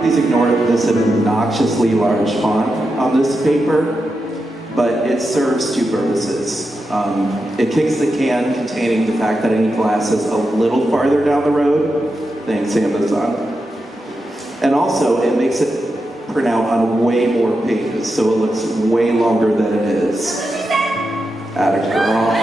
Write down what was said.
Please ignore this obnoxiously large font on this paper, but it serves two purposes. It kicks the can containing the fact that I need glasses a little farther down the road. Thanks, Amazon. And also, it makes it print out on way more pages, so it looks way longer than it is. Atta girl.